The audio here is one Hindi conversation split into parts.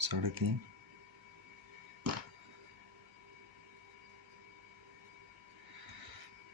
3.5۔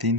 3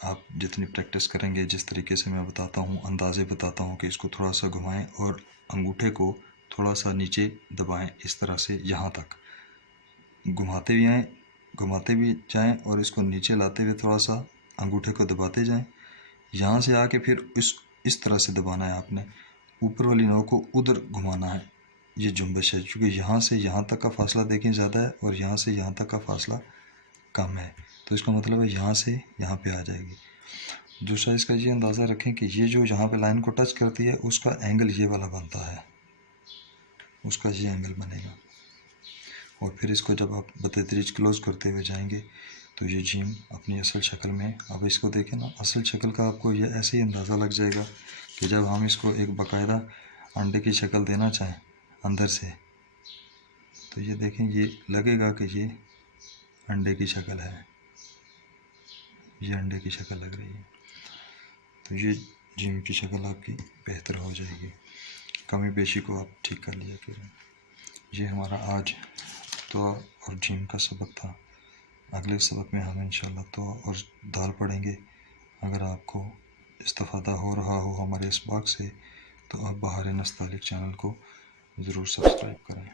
आप जितनी प्रैक्टिस करेंगे, जिस तरीके से मैं बताता हूँ, अंदाज़े बताता हूँ कि इसको थोड़ा सा घुमाएं और अंगूठे को थोड़ा सा नीचे दबाएं, इस तरह से यहाँ तक घुमाते भी जाएं और इसको नीचे लाते हुए थोड़ा सा अंगूठे को दबाते जाएं। यहाँ से आके फिर इस तरह से दबाना है आपने, ऊपर वाली नोक को उधर घुमाना है। ये जुम्बश है, क्योंकि यहाँ से यहाँ तक का फासला देखें ज़्यादा है और यहाँ से यहाँ तक का फासला कम है, तो इसका मतलब है यहाँ से यहाँ पे आ जाएगी। दूसरा इसका ये अंदाज़ा रखें कि ये जो यहाँ पे लाइन को टच करती है उसका एंगल ये वाला बनता है, उसका ये एंगल बनेगा। और फिर इसको जब आप बतदरीज क्लोज़ करते हुए जाएंगे तो ये जीम अपनी असल शक्ल में, अब इसको देखें ना, असल शक्ल का आपको ये ऐसे ही अंदाज़ा लग जाएगा कि जब हम इसको एक बाकायदा अंडे की शक्ल देना चाहें अंदर से, तो ये देखें, ये लगेगा कि ये अंडे की शक्ल है, ये अंडे की शक्ल लग रही है। तो ये जीम की शक्ल आपकी बेहतर हो जाएगी, कमी पेशी को आप ठीक कर लिया करें। ये हमारा आज तो और जीम का सबक था। अगले सबक में हम इंशाल्लाह तो और दाल पढ़ेंगे। अगर आपको इस्तिफ़ादा हो रहा हो हमारे इस बाग से, तो आप बहार नस्तालिक चैनल को ज़रूर सब्सक्राइब करें।